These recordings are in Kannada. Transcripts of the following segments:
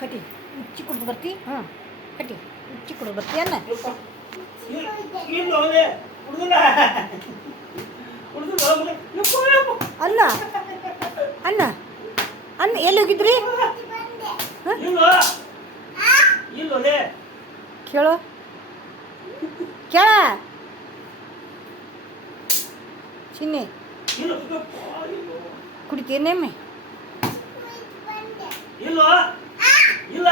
ಕಟಿ ಉಚ್ಚಿ ಕುಡ್ದು ಬರ್ತಿ ಹಾಂ ಕಟಿ ಉಚ್ಚಿ ಕುಡ್ದು ಬರ್ತಿ ಅನ್ನ ಅನ್ನ ಅನ್ನ ಅನ್ನ ಎಲ್ಲಿ ಹೋಗಿದ್ರಿ ಕೇಳೋ ಕೇಳ ಚಿನ್ನಿ ಕುಡಿತೀನೇಮ್ಮೆ ಇಲ್ಲ ಇಲ್ಲ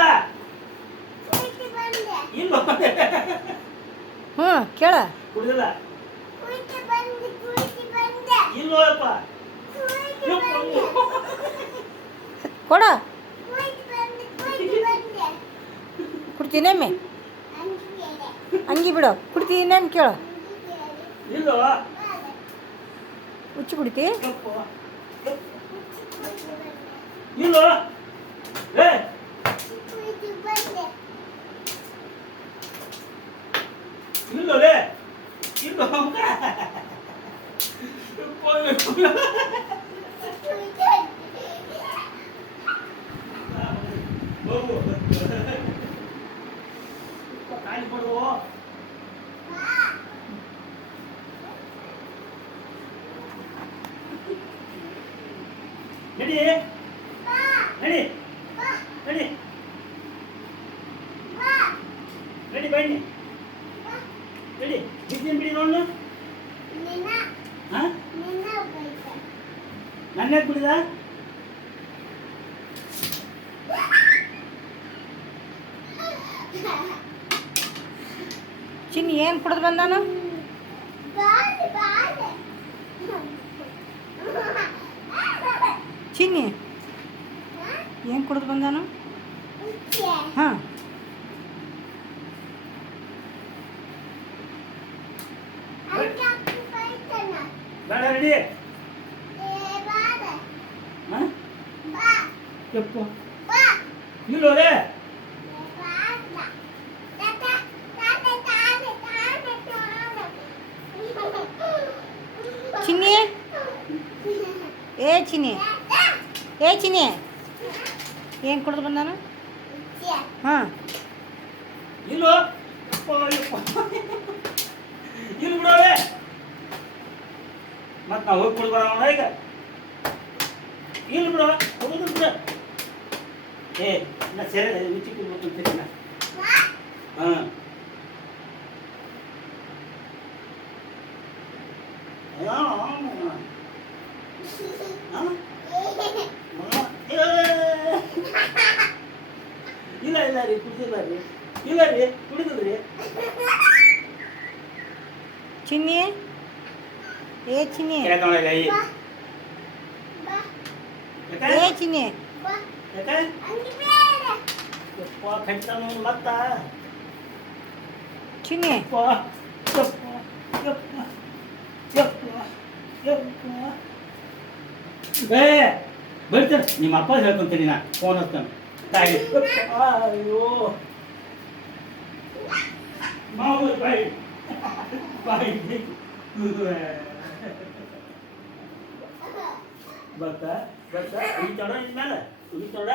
ಇಲ್ಲ ಹ್ಞೂ ಕೇಳ ಕುಡಿದಿಲ್ಲ ಇಲ್ಲಪ್ಪ ಕೊಡ ಕುಡ್ತೀನೇಮ್ಮೆ ಅಂಗಿ ಬಿಡು ಕುಡ್ತೀನೇಮ್ ಕೇಳು ಇಲ್ಲ ಉಚ್ಚಿ ಕುಡಿತಿ ಇಲ್ಲ ಏ ಇಲ್ಲಲೇ ಇಲ್ಲ ಕಾಯಿ ಕೊಡುವ ನಡಿ ನಡಿ ನಡಿ ನಡಿ ಬನ್ನಿ ನಡಿ ಬಿಡ್ತೀನಿ ಬಿಡಿ ನೋಡು ಹಾಂ ನನ್ನೇ ಕುಡಿದ ಚಿನ್ನಿ ಏನು ಕುಡಿದು ಬಂದಾನು ಚಿನ್ನಿ ಏನು ಕುಡಿದು ಬಂದಾನು ಹಾಂ ಬೇಡ ರೆಡಿ ಹಾಂ ಯಪ್ಪ ಇಲ್ಲೋರೇ ಚಿನ್ನಿ ಚಿನ್ನಿ ಚಿನ್ನಿ ಏನು ಕುಡಿದು ಬಂದಾನು ಹಾಂ ಇಲ್ಲೋ ಇಲ್ಲಿ ಬಿಡೋರೆ ಮತ್ತೆ ನಾವು ಹೋಗಿ ಕುಡಿ ಬರೋಣ ಈಗ ಇಲ್ಲಿ ಬಿಡೋ ಹೋಗುದು ಬಿಡ ಏ ನಾ ಸರಿ ರುಚಿ ಕುಡ್ಬೇಕು ಅಂತೀನಿ ನಾ ಹಾಂ ಇಲ್ಲ ಇಲ್ಲ ರೀ ಕುಡಿದಿಲ್ಲ ರೀ ಇಲ್ಲ ರೀ ಕುಡಿದಿಲ್ಲ ರೀ ಚಿನ್ನಿ ಚಿನ್ನಿ ಚಿನ್ನಿ ಮತ್ತ ಚಿನ್ನಿ ಬರ್ತಾರೆ ನಿಮ್ಮ ಅಪ್ಪ ಹೇಳ್ಕೊಂತೀನಿ ನಾ ಫೋನ್ ಹಚ್ತಾನೆ ತಾಯಿ ಅಯ್ಯೋ ಮಾವು ಬಾಯಿ ಬಾಯಿ ಬರ್ತಾ ಬರ್ತಾ ಉಳಿತಾಡ ಇನ್ಮೇಲೆ ಉಳಿತಾಡ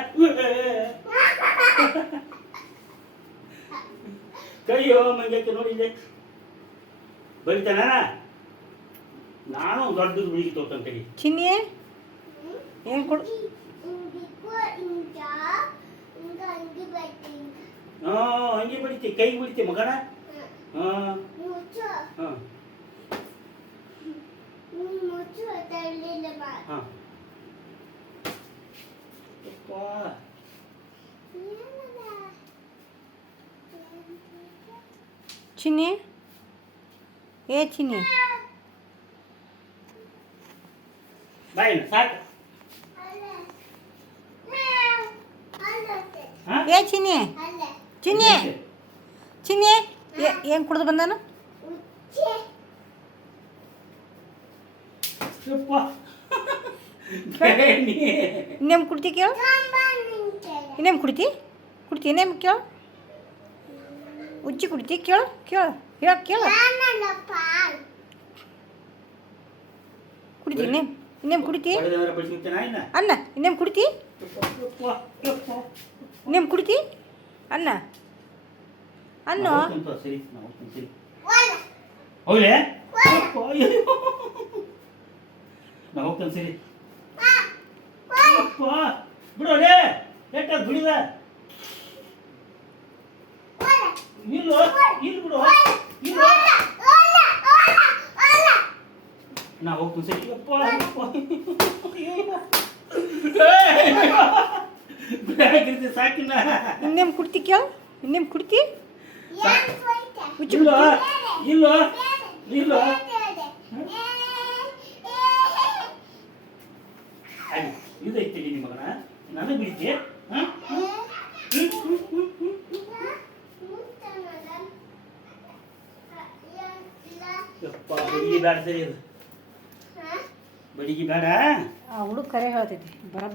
ಕೈಯೋ ಮಂಗಕ್ಕೆ ನೋಡಿದ್ದೆ ಬರಿತಾನ ನಾನು ದೊಡ್ಡದು ಬಿಳಿ ತೋತಂತೀನಿ ಚಿನ್ನಿ ಏನು ಕೊಡು ಹಂಗೆ ಬಿಡ್ತಿ ಕೈಗೆ ಬಿಡ್ತಿ ಮಗನ ಹಾಂ ಹಾಂ ಹಾಂ ಚಿನ್ನಿ ಚಿನ್ನಿ ಬಾಯಿನ ಸಾಕು ಚಿನ್ನಿ ಚಿನ್ನಿ ಚಿನ್ನಿ ಏನು ಕುಡಿದು ಬಂದಾನು ಇನ್ನೇನು ಕುಡ್ತಿ ಕೇಳು ಇನ್ನೇನು ಕುಡಿತಿ ಇನ್ನೇನು ಕೇಳು ಉಚ್ಚಿ ಕುಡಿತಿ ಕೇಳು ಕೇಳು ಹೇಳ ಕೇಳು ಕುಡಿತಿ ಇನ್ನೇನು ಕುಡಿತಿ ಅನ್ನ ಇನ್ನೇನು ಕುಡಿತಿ ಯಪ್ಪ ನಿಮ್ಮ ಕುಡ್ತಿ ಅನ್ನ ಅನ್ನು ನಾವು ಹೋಗ್ತೀನಿ ಸರಿ ನಾವು ಹೋಗ್ತೀನಿ ಸರಿ ಹೋಗ್ಲೆ ಯಪ್ಪ, ಅಯ್ಯೋ. ನಾವು ಹೋಗ್ತೀನಿ ಸರಿ ಯಪ್ಪ ಬಿಡೋಲೆ ಲೇಟಾಗಿ ಬಿಡಿದ ಇಲ್ಲ ಇಲ್ಲ ಬಿಡು ಇಲ್ಲ ನಾ ಹೋಗ್ತೀನಿ ಸರಿ ಯಪ್ಪ ಯಪ್ಪ ಬಿಡಾಕಿರ್ತಿ ಸಾಕಿನ ಇನ್ನೇಮ್ ಕುಡ್ತಿ ಕೇಳ ಇನ್ನೇಮ್ ಕುಡ್ತಿ ಇಲ್ಲ ಇಲ್ಲ ಇಲ್ಲ ಇದೈತಿ ನಿಮ್ಮ ಮಗನ ನನಗೆ ಬಿಡಿದ್ದೆ ಯಪ್ಪ ಬಡಿಗೆ ಬೇಡ ಸರಿ ಅದು ಬಡಿಗೆ ಬೇಡ ಆ ಹುಡುಗ ಕರೆ ಹೇಳ್ತೈತಿ ಬರ